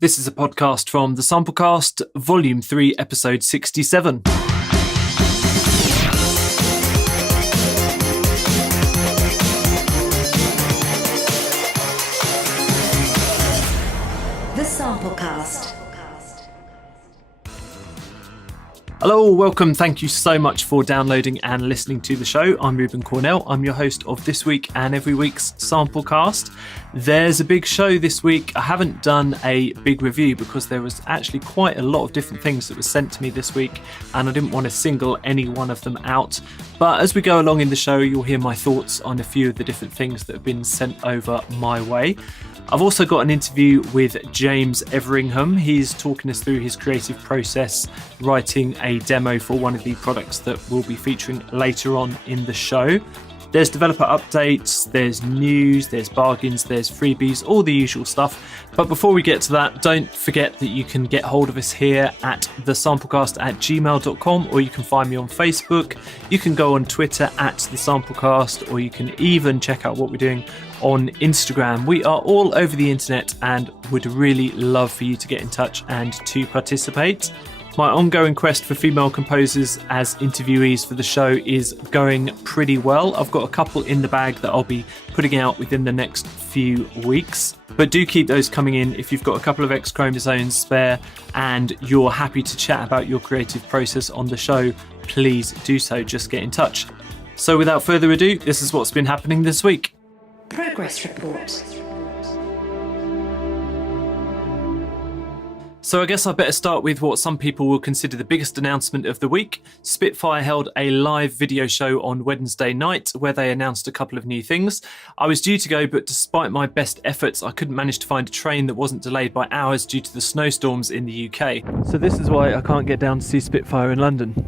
This is a podcast from the Samplecast, Volume 3, Episode 67. The Samplecast. Hello, welcome. Thank you so much for downloading and listening to the show. I'm Ruben Cornell. I'm your host of this week and every week's Samplecast. There's a big show this week. I haven't done a big review because there was actually quite a lot of different things that were sent to me this week, and I didn't want to single any one of them out. But as we go along in the show, you'll hear my thoughts on a few of the different things that have been sent over my way. I've also got an interview with James Everingham. He's talking us through his creative process, writing a demo for one of the products that we'll be featuring later on in the show. There's developer updates, there's news, there's bargains, there's freebies, all the usual stuff. But before we get to that, don't forget that you can get hold of us here at thesamplecast@gmail.com, or you can find me on Facebook. You can go on Twitter at thesamplecast, or you can even check out what we're doing on Instagram. We are all over the internet and would really love for you to get in touch and to participate. My ongoing quest for female composers as interviewees for the show is going pretty well. I've got a couple in the bag that I'll be putting out within the next few weeks. But do keep those coming in if you've got a couple of X chromosomes spare and you're happy to chat about your creative process on the show. Please do so, just get in touch. So without further ado, this is what's been happening this week. Progress report. So I guess I better start with what some people will consider the biggest announcement of the week. Spitfire held a live video show on Wednesday night where they announced a couple of new things. I was due to go, but despite my best efforts, I couldn't manage to find a train that wasn't delayed by hours due to the snowstorms in the UK. So this is why I can't get down to see Spitfire in London.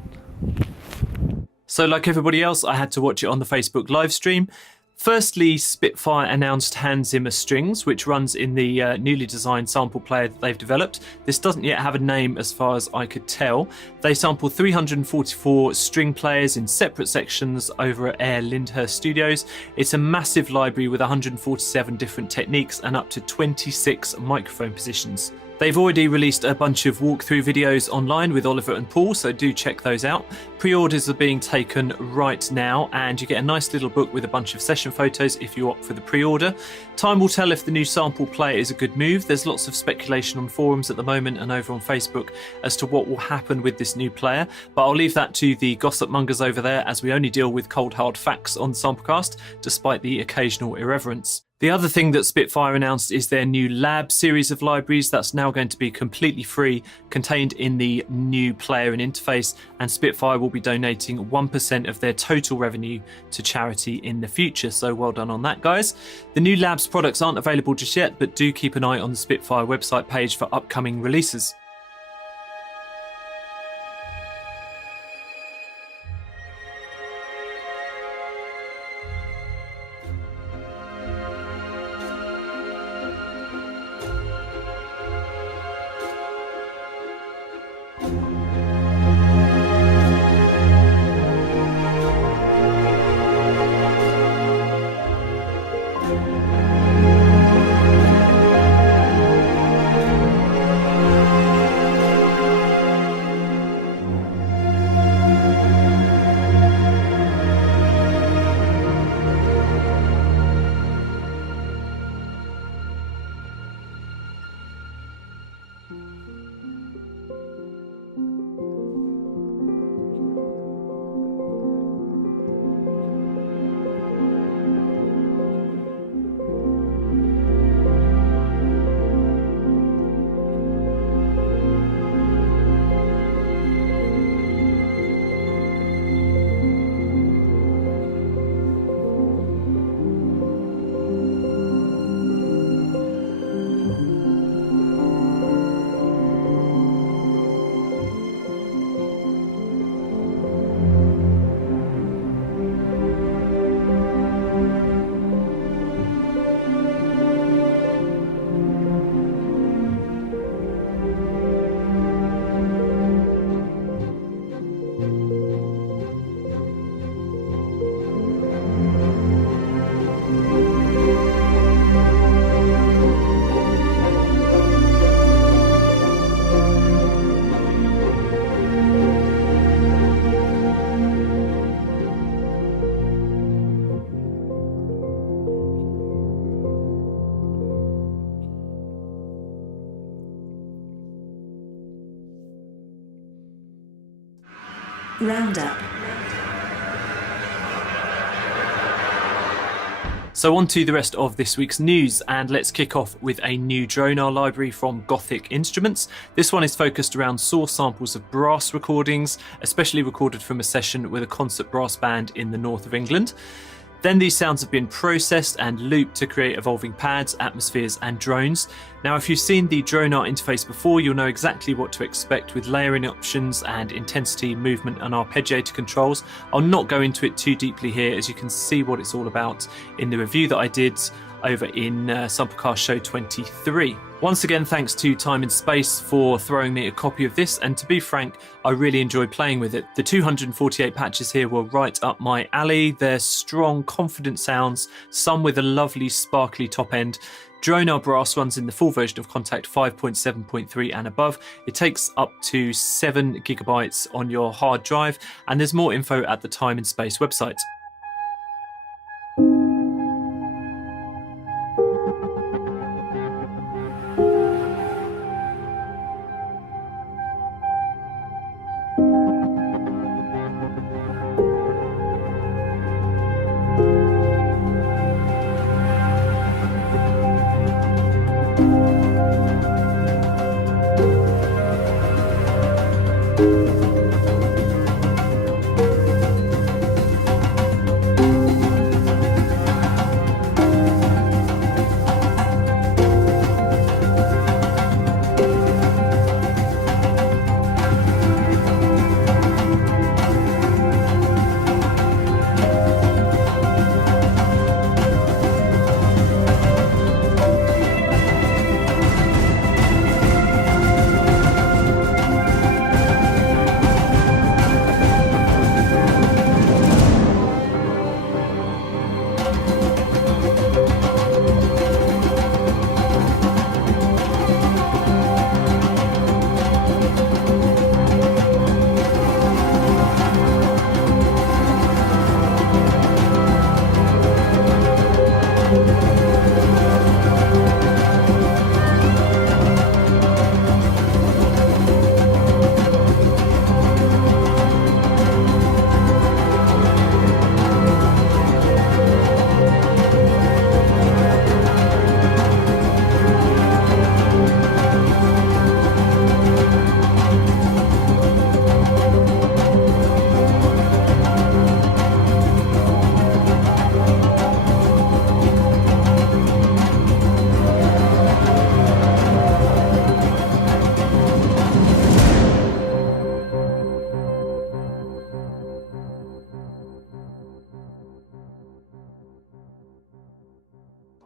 So like everybody else, I had to watch it on the Facebook live stream. Firstly, Spitfire announced hand Zimmer strings, which runs in the newly designed sample player that they've developed. This doesn't yet have a name as far as I could tell. They sample 344 string players in separate sections over at Air Lyndhurst Studios. It's a massive library with 147 different techniques and up to 26 microphone positions. They've already released a bunch of walkthrough videos online with Oliver and Paul, so do check those out. Pre-orders are being taken right now, and you get a nice little book with a bunch of session photos if you opt for the pre-order. Time will tell if the new sample player is a good move. There's lots of speculation on forums at the moment and over on Facebook as to what will happen with this new player, but I'll leave that to the gossip mongers over there, as we only deal with cold hard facts on Samplecast, despite the occasional irreverence. The other thing that Spitfire announced is their new lab series of libraries that's now going to be completely free, contained in the new player and interface, and Spitfire will be donating 1% of their total revenue to charity in the future, so well done on that, guys. The new labs products aren't available just yet, but do keep an eye on the Spitfire website page for upcoming releases. Roundup. So on to the rest of this week's news, and let's kick off with a new Dronar library from Gothic Instruments. This one is focused around source samples of brass recordings, especially recorded from a session with a concert brass band in the north of England. Then these sounds have been processed and looped to create evolving pads, atmospheres and drones. Now if you've seen the Dronar interface before, you'll know exactly what to expect with layering options and intensity, movement and arpeggiator controls. I'll not go into it too deeply here, as you can see what it's all about in the review that I did over in Samplecast show 23. Once again, thanks to Time and Space for throwing me a copy of this, and to be frank, I really enjoyed playing with it. The 248 patches here were right up my alley. They're strong, confident sounds, some with a lovely sparkly top end. Dronar brass runs in the full version of Kontakt 5.7.3 and above. It takes up to 7 gigabytes on your hard drive, and there's more info at the Time and Space website.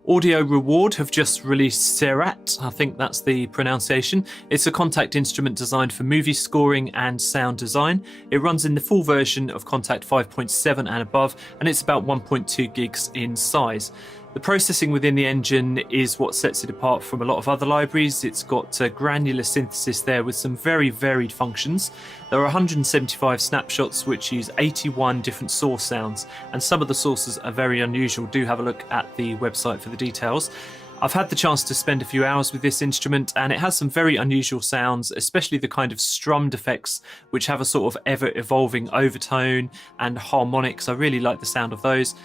Audio Reward have just released Seurat, I think that's the pronunciation. It's a Kontakt instrument designed for movie scoring and sound design. It runs in the full version of Kontakt 5.7 and above, and it's about 1.2 gigs in size. The processing within the engine is what sets it apart from a lot of other libraries. It's got granular synthesis there with some very varied functions. There are 175 snapshots which use 81 different source sounds, and some of the sources are very unusual. Do have a look at the website for the details. I've had the chance to spend a few hours with this instrument, and it has some very unusual sounds, especially the kind of strummed effects which have a sort of ever-evolving overtone and harmonics. I really like the sound of those.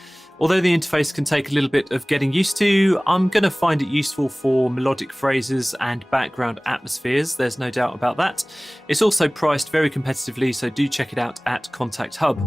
Although the interface can take a little bit of getting used to, I'm going to find it useful for melodic phrases and background atmospheres, there's no doubt about that. It's also priced very competitively, so do check it out at Kontakt Hub.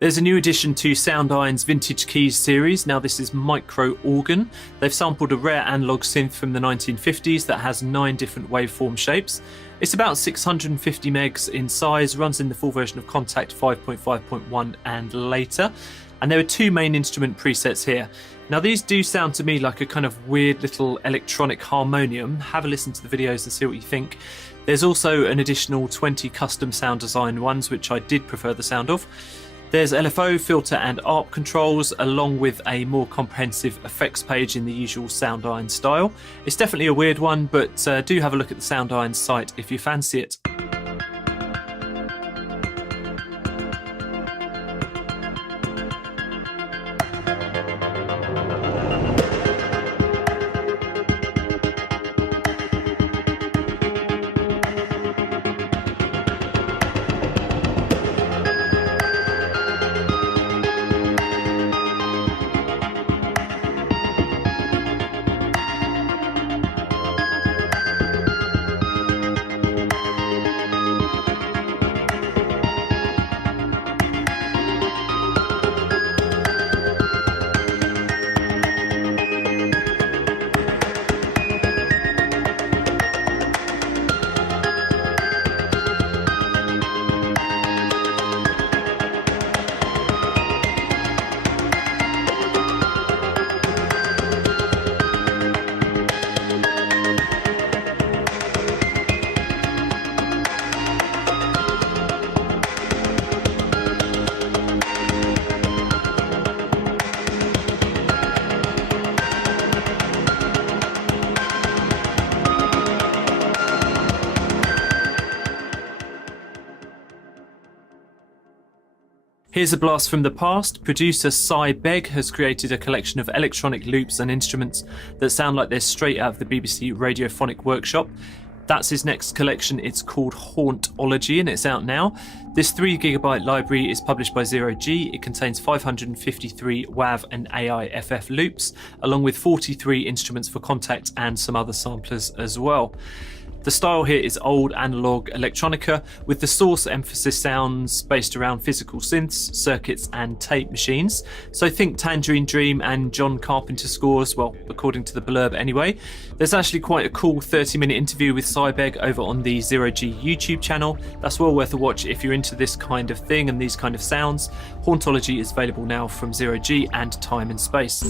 There's a new addition to Soundiron's Vintage Keys series. Now this is Microrgan. They've sampled a rare analog synth from the 1950s that has 9 different waveform shapes. It's about 650 megs in size, runs in the full version of Kontakt 5.5.1 and later. And there are 2 main instrument presets here. Now these do sound to me like a kind of weird little electronic harmonium. Have a listen to the videos and see what you think. There's also an additional 20 custom sound design ones, which I did prefer the sound of. There's LFO, filter and ARP controls, along with a more comprehensive effects page in the usual Soundiron style. It's definitely a weird one, but do have a look at the Soundiron site if you fancy it. Here's a blast from the past. Producer Begg has created a collection of electronic loops and instruments that sound like they're straight out of the BBC Radiophonic Workshop. That's his next collection. It's called Hauntology and it's out now. This 3GB library is published by Zero G. It contains 553 WAV and AI FF loops, along with 43 instruments for Kontakt and some other samplers as well. The style here is old analog electronica, with the source emphasis sounds based around physical synths, circuits and tape machines. So think Tangerine Dream and John Carpenter scores, well, according to the blurb anyway. There's actually quite a cool 30-minute interview with Begg over on the Zero G YouTube channel. That's well worth a watch if you're into this kind of thing and these kind of sounds. Hauntology is available now from Zero G and Time and Space.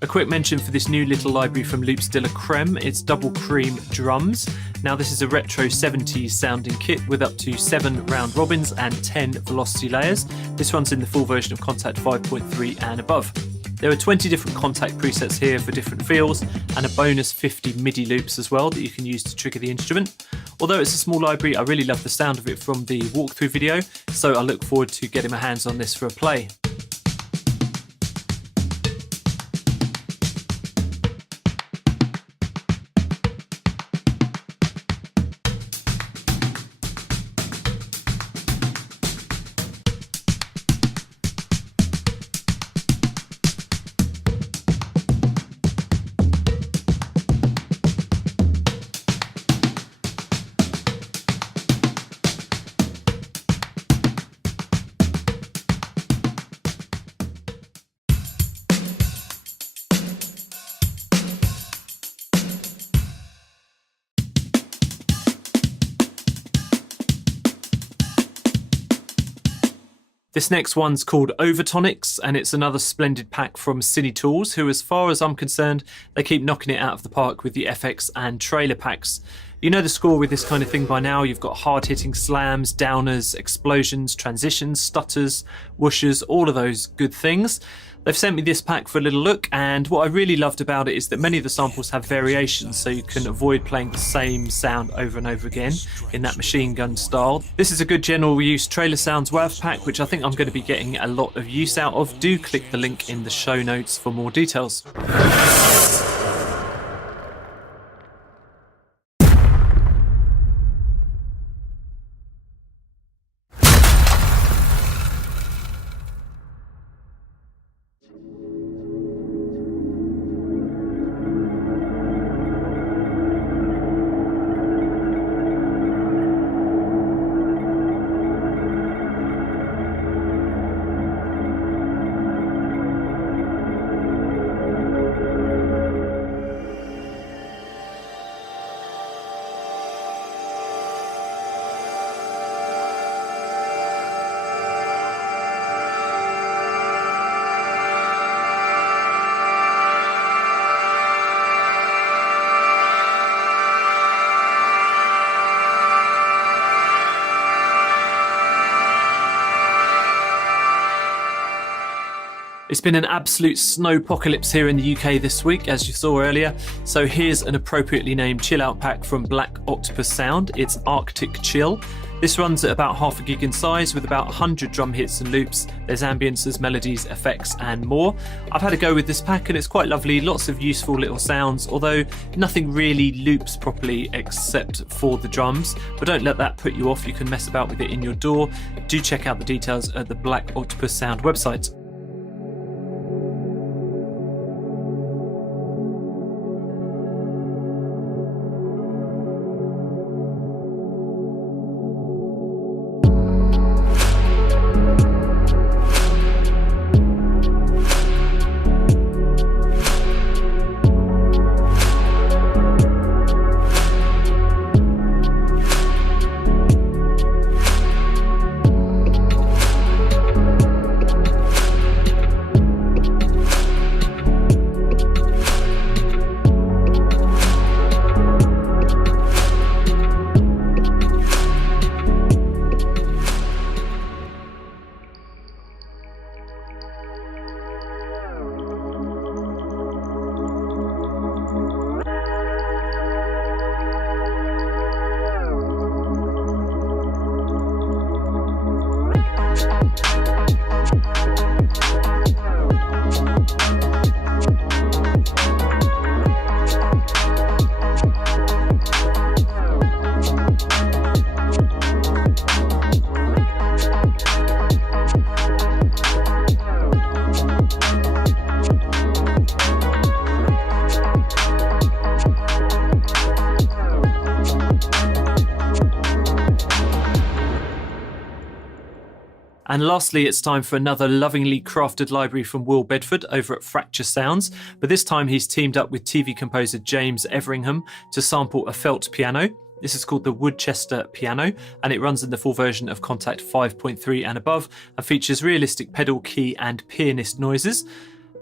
A quick mention for this new little library from Loopstiller Creme. It's double Creme drums. Now this is a retro 70s sounding kit with up to 7 round robins and 10 velocity layers. This runs in the full version of Kontakt 5.3 and above. There are 20 different Kontakt presets here for different feels and a bonus 50 MIDI loops as well that you can use to trigger the instrument. Although it's a small library, I really love the sound of it from the walkthrough video, so I look forward to getting my hands on this for a play. This next one's called Overtonics, and it's another splendid pack from Cinetools, who, as far as I'm concerned, they keep knocking it out of the park with the FX and trailer packs. You know the score with this kind of thing by now. You've got hard-hitting slams, downers, explosions, transitions, stutters, whooshes, all of those good things. They've sent me this pack for a little look, and what I really loved about it is that many of the samples have variations, so you can avoid playing the same sound over and over again in that machine gun style. This is a good general use trailer sounds WAV pack, which I think I'm going to be getting a lot of use out of. Do click the link in the show notes for more details. It's been an absolute snowpocalypse here in the UK this week, as you saw earlier, so here's an appropriately named chill out pack from Black Octopus Sound. It's Arctic Chill. This runs at about half a gig in size with about 100 drum hits and loops. There's ambiences, melodies, effects and more. I've had a go with this pack and it's quite lovely, lots of useful little sounds, although nothing really loops properly except for the drums. But don't let that put you off, you can mess about with it in your DAW. Do check out the details at the Black Octopus Sound website. And lastly, it's time for another lovingly crafted library from Will Bedford over at Fracture Sounds, but this time he's teamed up with TV composer James Everingham to sample a felt piano. This is called the Woodchester piano, and it runs in the full version of Kontakt 5.3 and above, and features realistic pedal, key and pianist noises.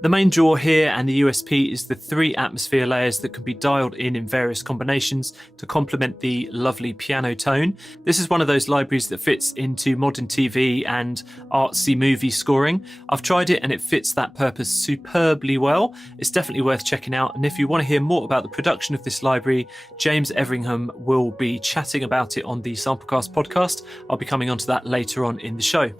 The main draw here and the USP is the 3 atmosphere layers that can be dialed in various combinations to complement the lovely piano tone. This is one of those libraries that fits into modern TV and artsy movie scoring. I've tried it and it fits that purpose superbly well. It's definitely worth checking out, and if you want to hear more about the production of this library, James Everingham will be chatting about it on the Samplecast podcast. I'll be coming onto that later on in the show.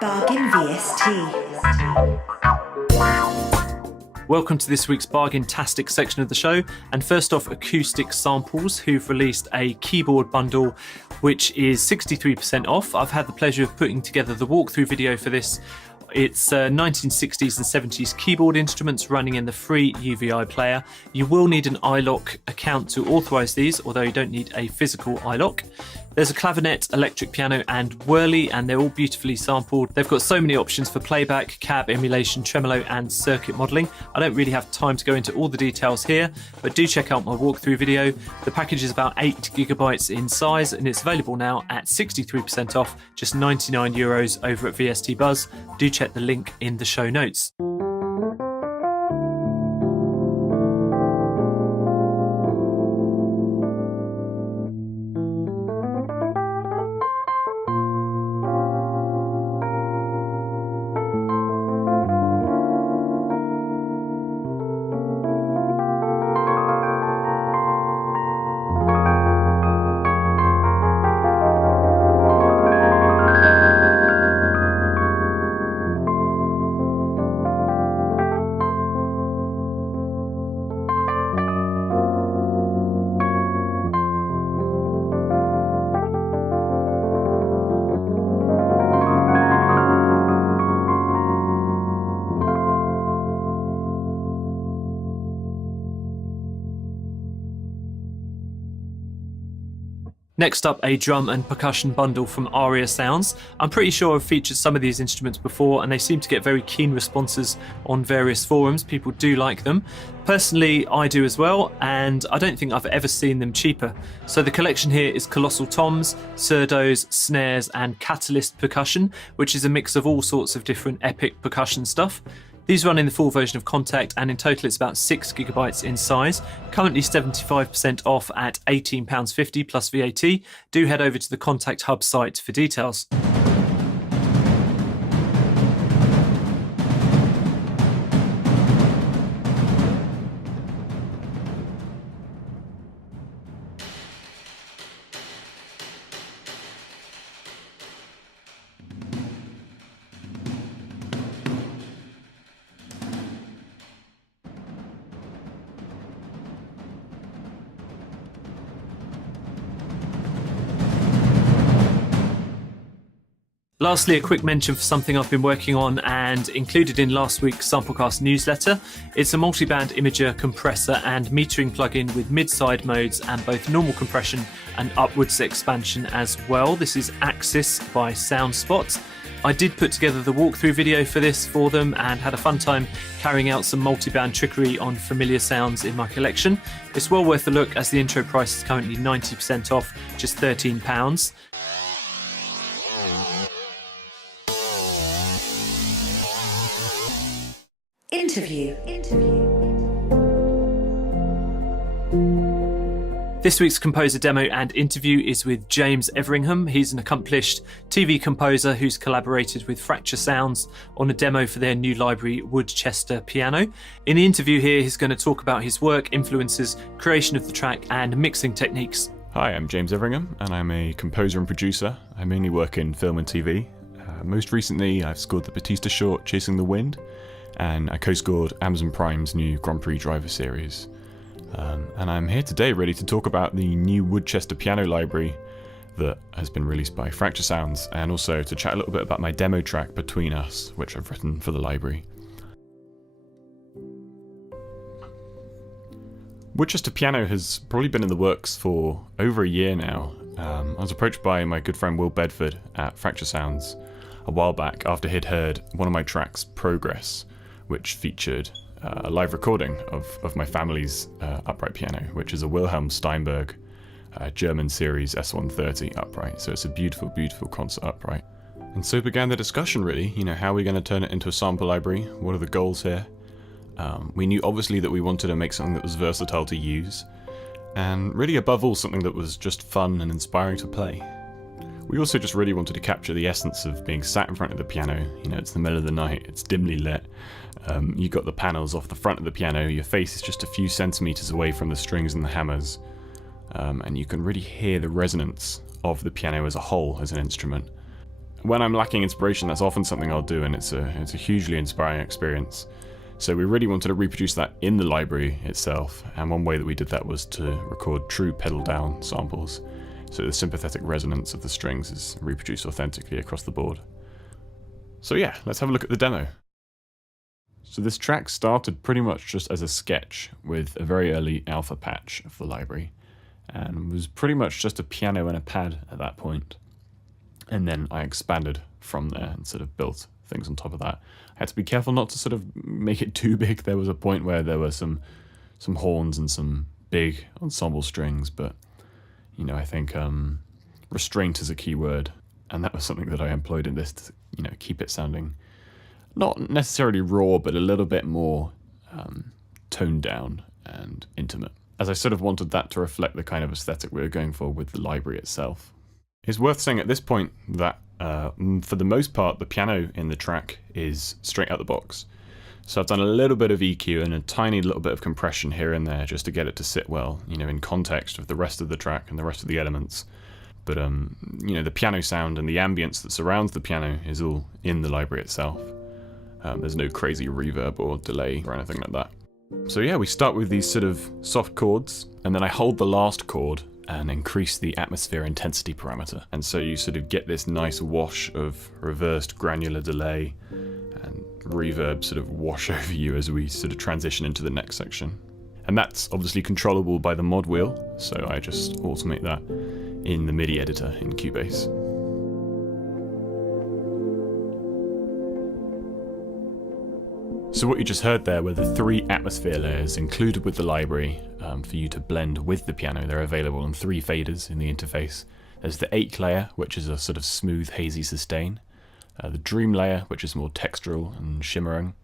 Bargain VST. Welcome to this week's Bargain-tastic section of the show. And first off, Acoustic Samples, who've released a keyboard bundle which is 63% off. I've had the pleasure of putting together the walkthrough video for this. It's 1960s and 70s keyboard instruments running in the free UVI player. You will need an iLok account to authorise these, although you don't need a physical iLok. There's a clavinet, electric piano and whirly, and they're all beautifully sampled. They've got so many options for playback, cab emulation, tremolo and circuit modelling. I don't really have time to go into all the details here, but do check out my walkthrough video. The package is about 8GB in size and it's available now at 63% off, just €99 over at VST Buzz. Do check the link in the show notes. Next up, a drum and percussion bundle from Aria Sounds. I'm pretty sure I've featured some of these instruments before and they seem to get very keen responses on various forums. People do like them. Personally, I do as well, and I don't think I've ever seen them cheaper. So the collection here is Colossal Toms, Surdos, snares and Catalyst percussion, which is a mix of all sorts of different epic percussion stuff. These run in the full version of Kontakt, and in total it's about 6GB in size. Currently 75% off at £18.50 plus VAT. Do head over to the Kontakt Hub site for details. Lastly, a quick mention for something I've been working on and included in last week's Samplecast newsletter. It's a multi-band imager, compressor and metering plugin with mid-side modes and both normal compression and upwards expansion as well. This is Axis by Soundspot. I did put together the walkthrough video for this for them and had a fun time carrying out some multi-band trickery on familiar sounds in my collection. It's well worth a look as the intro price is currently 90% off, just £13. Interview. This week's composer demo and interview is with James Everingham. He's an accomplished TV composer who's collaborated with Fracture Sounds on a demo for their new library, Woodchester piano. In the interview here, he's going to talk about his work, influences, creation of the track and mixing techniques. Hi, I'm James Everingham and I'm a composer and producer. I mainly work in film and TV. Most recently, I've scored the Batista short, Chasing the Wind, and I co-scored Amazon Prime's new Grand Prix Driver series. And I'm here today ready to talk about the new Woodchester piano library that has been released by Fracture Sounds, and also to chat a little bit about my demo track, Between Us, which I've written for the library. Woodchester piano has probably been in the works for over a year now. I was approached by my good friend Will Bedford at Fracture Sounds a while back after he'd heard one of my tracks, Progress, which featured a live recording of my family's upright piano, which is a Wilhelm Steinberg German series S130 upright. So it's a beautiful, beautiful concert upright. And so began the discussion really, how are we going to turn it into a sample library? What are the goals here? We knew obviously that we wanted to make something that was versatile to use, and really above all something that was just fun and inspiring to play. We also just really wanted to capture the essence of being sat in front of the piano. It's the middle of the night, it's dimly lit. You got the panels off the front of the piano, your face is just a few centimeters away from the strings and the hammers, and you can really hear the resonance of the piano as a whole as an instrument. When I'm lacking inspiration, that's often something I'll do, and it's a hugely inspiring experience. So we really wanted to reproduce that in the library itself, and one way that we did that was to record true pedal down samples, so the sympathetic resonance of the strings is reproduced authentically across the board. So yeah, let's have a look at the demo. So this track started pretty much just as a sketch with a very early alpha patch of the library, and was pretty much just a piano and a pad at that point. And then I expanded from there and sort of built things on top of that. I had to be careful not to sort of make it too big. There was a point where there were some horns and some big ensemble strings, but you know, I think restraint is a key word, and that was something that I employed in this to, you know, keep it sounding not necessarily raw, but a little bit more toned down and intimate, as I sort of wanted that to reflect the kind of aesthetic we were going for with the library itself. It's worth saying at this point that for the most part the piano in the track is straight out the box. So I've done a little bit of EQ and a tiny little bit of compression here and there just to get it to sit well, you know, in context with the rest of the track and the rest of the elements. But you know, the piano sound and the ambience that surrounds the piano is all in the library itself. There's no crazy reverb or delay or anything like that. So yeah, we start with these sort of soft chords, and then I hold the last chord and increase the atmosphere intensity parameter. And so you sort of get this nice wash of reversed granular delay and reverb sort of wash over you as we sort of transition into the next section. And that's obviously controllable by the mod wheel, so I just automate that in the MIDI editor in Cubase. So what you just heard there were the 3 atmosphere layers included with the library for you to blend with the piano. They're available in 3 faders in the interface. There's the 8 layer, which is a sort of smooth, hazy sustain. The dream layer, which is more textural and shimmering.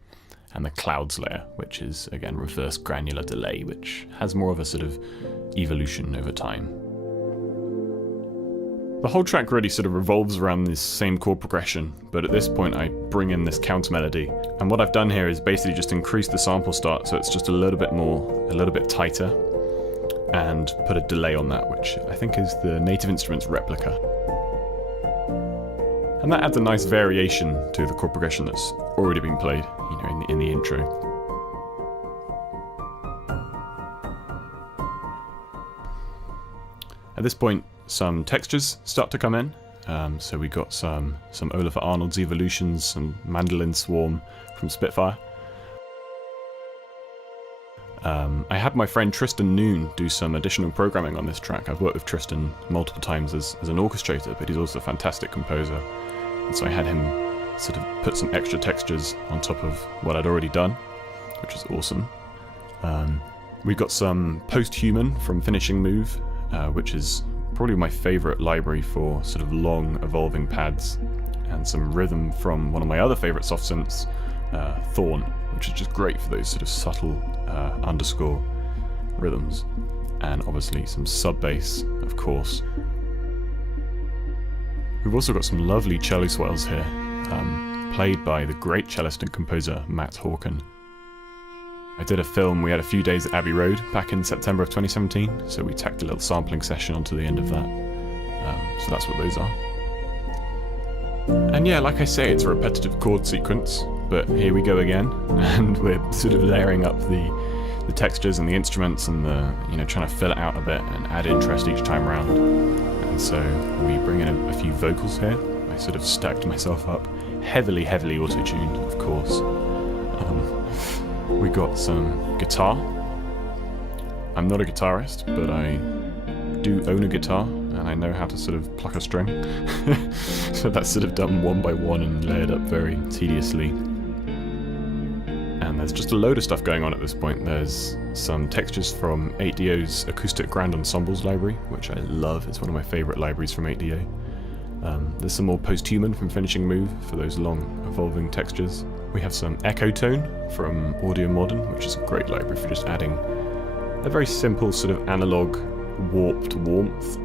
And the clouds layer, which is, again, reverse granular delay, which has more of a sort of evolution over time. The whole track really sort of revolves around this same chord progression, but at this point I bring in this counter melody, and what I've done here is basically just increase the sample start so it's just a little bit tighter, and put a delay on that, which I think is the Native Instruments replica. And that adds a nice variation to the chord progression that's already been played, you know, in the intro. At this point, some textures start to come in. So we got some Olafur Arnold's Evolutions, some Mandolin Swarm from Spitfire. I had my friend Tristan Noon do some additional programming on this track. I've worked with Tristan multiple times as an orchestrator, but he's also a fantastic composer. And so I had him sort of put some extra textures on top of what I'd already done, which is awesome. We've got some Post-Human from Finishing Move, which is probably my favourite library for sort of long evolving pads, and some rhythm from one of my other favourite soft synths, Thorn, which is just great for those sort of subtle underscore rhythms, and obviously some sub bass, of course. We've also got some lovely cello swells here, played by the great cellist and composer Matt Hawken. I did a film, we had a few days at Abbey Road back in September of 2017, so we tacked a little sampling session onto the end of that. So that's what those are. And yeah, like I say, it's a repetitive chord sequence, but here we go again, and we're sort of layering up the textures and the instruments and trying to fill it out a bit and add interest each time around. And so we bring in a few vocals here. I sort of stacked myself up, heavily auto-tuned, of course. We got some guitar. I'm not a guitarist, but I do own a guitar, and I know how to sort of pluck a string. So that's sort of done one by one and layered up very tediously. And there's just a load of stuff going on at this point. There's some textures from 8DO's Acoustic Grand Ensembles library, which I love. It's one of my favourite libraries from 8DO. There's some more Post-Human from Finishing Move for those long evolving textures. We have some Echo Tone from Audio Modern, which is a great library for just adding a very simple sort of analog warped warmth.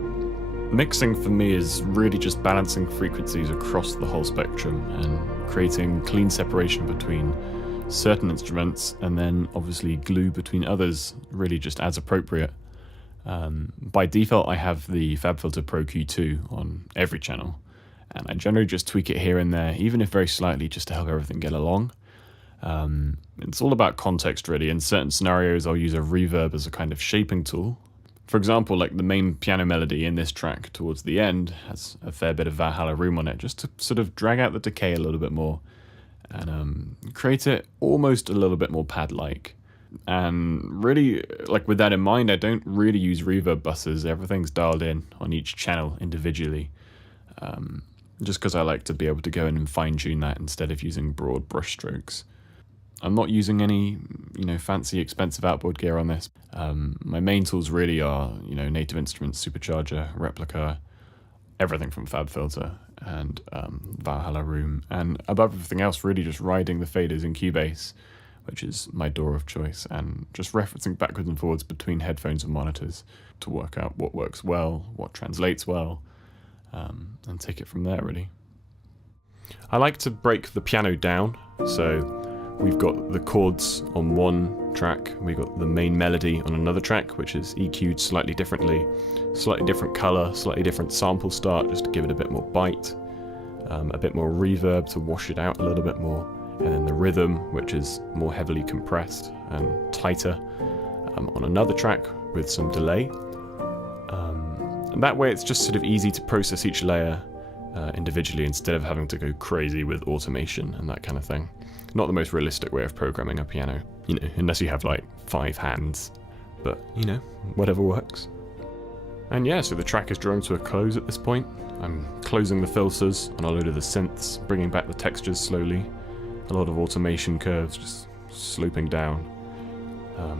Mixing for me is really just balancing frequencies across the whole spectrum and creating clean separation between certain instruments, and then obviously glue between others, really just as appropriate. By default I have the FabFilter Pro Q2 on every channel, and I generally just tweak it here and there, even if very slightly, just to help everything get along. It's all about context, really. In certain scenarios, I'll use a reverb as a kind of shaping tool. For example, like the main piano melody in this track towards the end has a fair bit of Valhalla room on it, just to sort of drag out the decay a little bit more and create it almost a little bit more pad-like. And really, like with that in mind, I don't really use reverb buses. Everything's dialed in on each channel individually, just because I like to be able to go in and fine-tune that instead of using broad brushstrokes. I'm not using any, fancy, expensive outboard gear on this. My main tools really are, Native Instruments, Supercharger, Replica, everything from FabFilter, and Valhalla Room, and above everything else, really just riding the faders in Cubase, which is my DAW of choice, and just referencing backwards and forwards between headphones and monitors to work out what works well, what translates well, and take it from there, really. I like to break the piano down, so we've got the chords on one track, we've got the main melody on another track, which is EQ'd slightly differently, slightly different colour, slightly different sample start, just to give it a bit more bite, a bit more reverb to wash it out a little bit more, and then the rhythm, which is more heavily compressed and tighter, on another track with some delay. And that way it's just sort of easy to process each layer individually instead of having to go crazy with automation and that kind of thing. Not the most realistic way of programming a piano, unless you have like 5 hands, but whatever works. And yeah, so the track is drawing to a close at this point. I'm closing the filters on a load of the synths, bringing back the textures slowly, a lot of automation curves just sloping down,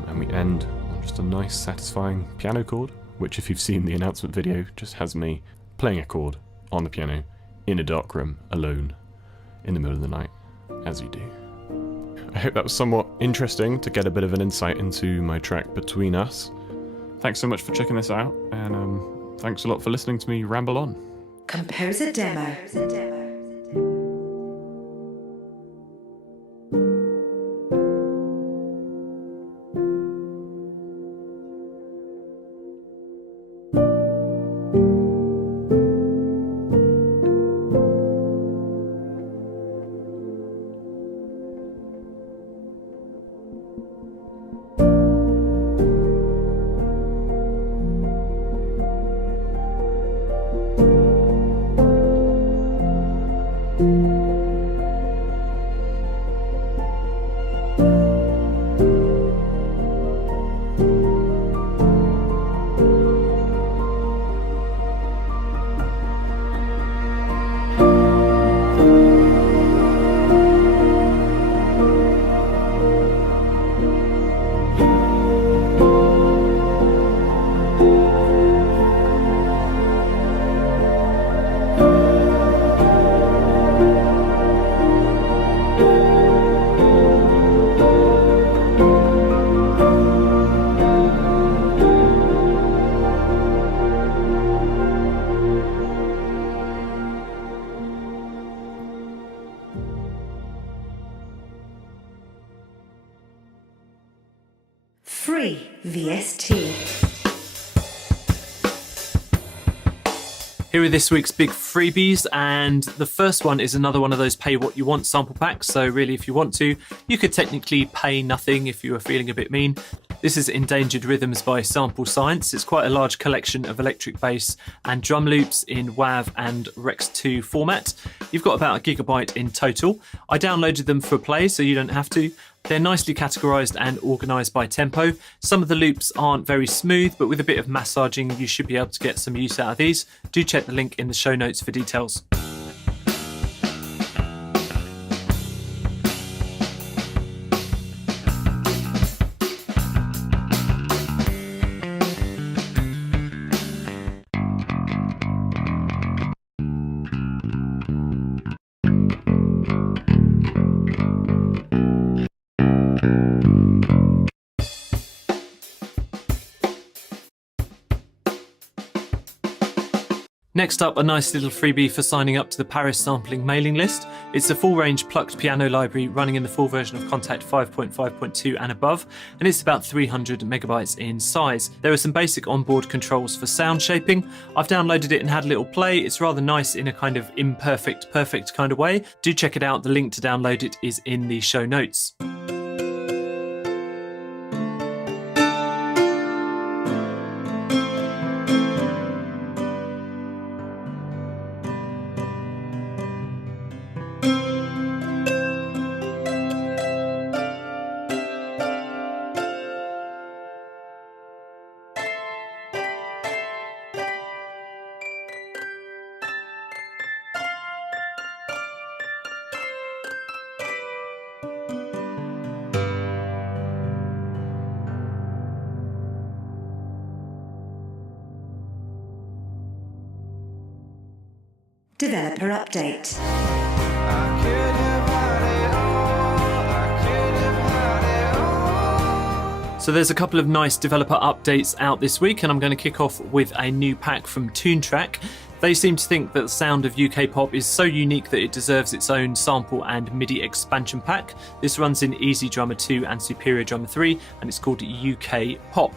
and we end on just a nice satisfying piano chord, which if you've seen the announcement video, just has me playing a chord on the piano in a dark room alone in the middle of the night, as you do. I hope that was somewhat interesting to get a bit of an insight into my track Between Us. Thanks so much for checking this out, and thanks a lot for listening to me ramble on. Composer Demo. Free VST. Here are this week's big freebies, and the first one is another one of those pay what you want sample packs. So really, if you want to, you could technically pay nothing if you were feeling a bit mean. This is Endangered Rhythms by Sample Science. It's quite a large collection of electric bass and drum loops in WAV and Rex2 format. You've got about 1 gigabyte in total. I downloaded them for play, so you don't have to. They're nicely categorised and organised by tempo. Some of the loops aren't very smooth, but with a bit of massaging, you should be able to get some use out of these. Do check the link in the show notes for details. Next up, a nice little freebie for signing up to the Paris sampling mailing list. It's a full-range Plucked piano library running in the full version of Kontakt 5.5.2 and above, and it's about 300 megabytes in size. There are some basic onboard controls for sound shaping. I've downloaded it and had a little play. It's rather nice in a kind of imperfect, perfect kind of way. Do check it out. The link to download it is in the show notes. Developer update. So there's a couple of nice developer updates out this week, and I'm going to kick off with a new pack from Toontrack. They seem to think that the sound of UK pop is so unique that it deserves its own sample and MIDI expansion pack. This runs in Easy Drummer 2 and Superior Drummer 3, and it's called UK Pop.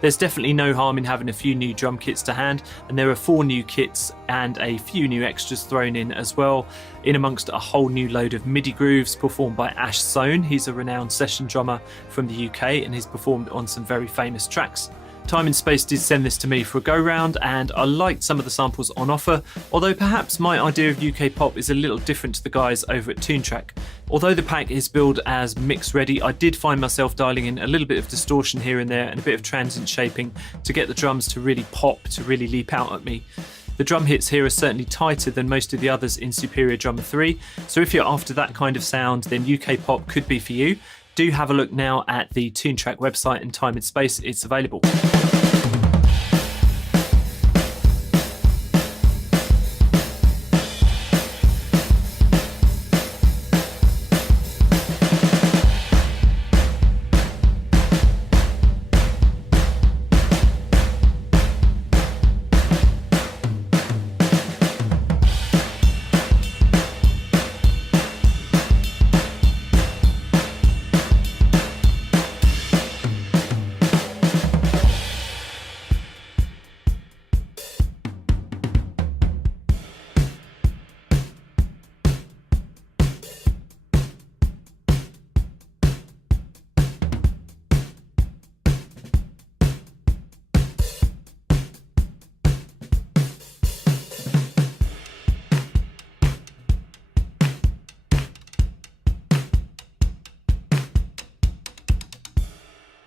There's definitely no harm in having a few new drum kits to hand, and there are 4 new kits and a few new extras thrown in as well, in amongst a whole new load of MIDI grooves performed by Ash Sohn. He's a renowned session drummer from the UK and he's performed on some very famous tracks. Time and Space did send this to me for a go-round, and I liked some of the samples on offer, although perhaps my idea of UK pop is a little different to the guys over at Toontrack. Although the pack is billed as mix ready, I did find myself dialing in a little bit of distortion here and there and a bit of transient shaping to get the drums to really pop, to really leap out at me. The drum hits here are certainly tighter than most of the others in Superior Drummer 3, so if you're after that kind of sound, then UK pop could be for you. Do have a look now at the Toontrack website, and Time and Space, it's available.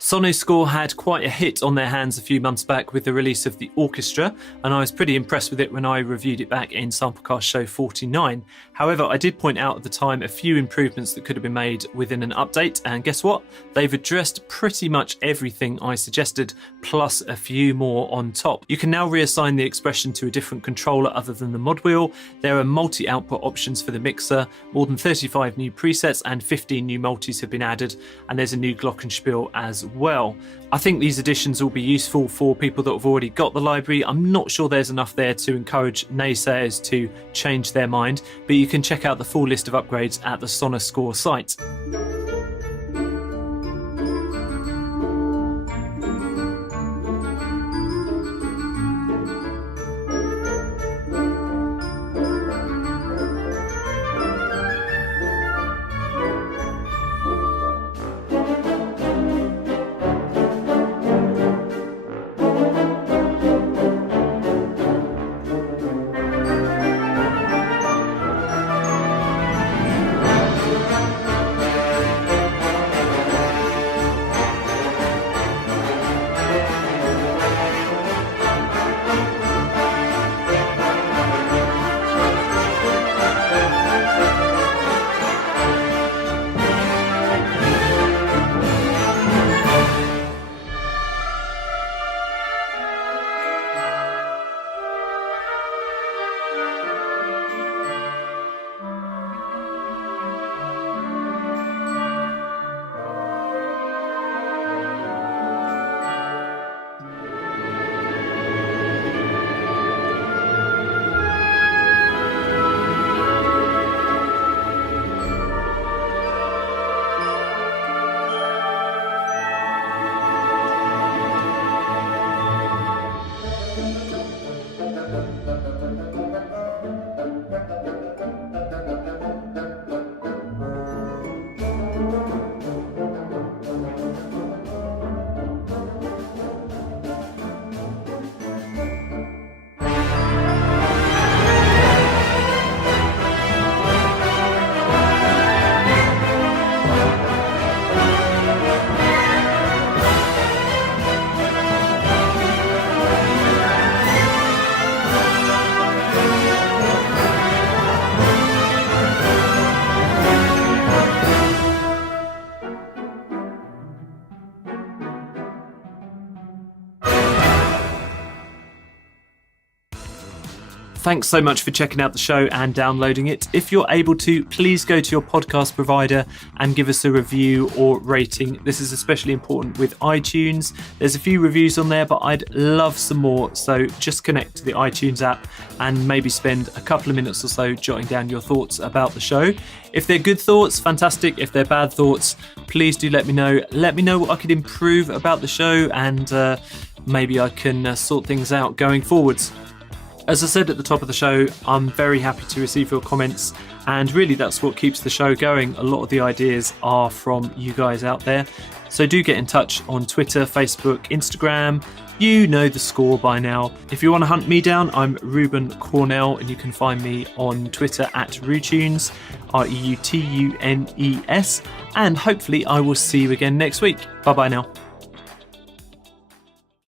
Sonuscore had quite a hit on their hands a few months back with the release of the Orchestra, and I was pretty impressed with it when I reviewed it back in Samplecast show 49. However, I did point out at the time a few improvements that could have been made within an update, and guess what? They've addressed pretty much everything I suggested, plus a few more on top. You can now reassign the expression to a different controller other than the mod wheel. There are multi-output options for the mixer, more than 35 new presets and 15 new multis have been added, and there's a new glockenspiel as well. I think these additions will be useful for people that have already got the library. I'm not sure there's enough there to encourage naysayers to change their mind, but you can check out the full list of upgrades at the Sonuscore site. Thanks so much for checking out the show and downloading it. If you're able to, please go to your podcast provider and give us a review or rating. This is especially important with iTunes. There's a few reviews on there, but I'd love some more. So just connect to the iTunes app and maybe spend a couple of minutes or so jotting down your thoughts about the show. If they're good thoughts, fantastic. If they're bad thoughts, please do let me know. Let me know what I could improve about the show, and maybe I can sort things out going forwards. As I said at the top of the show, I'm very happy to receive your comments, and really that's what keeps the show going. A lot of the ideas are from you guys out there. So do get in touch on Twitter, Facebook, Instagram. You know the score by now. If you want to hunt me down, I'm Ruben Cornell, and you can find me on Twitter at Reutunes, REUTUNES, and hopefully I will see you again next week. Bye bye now.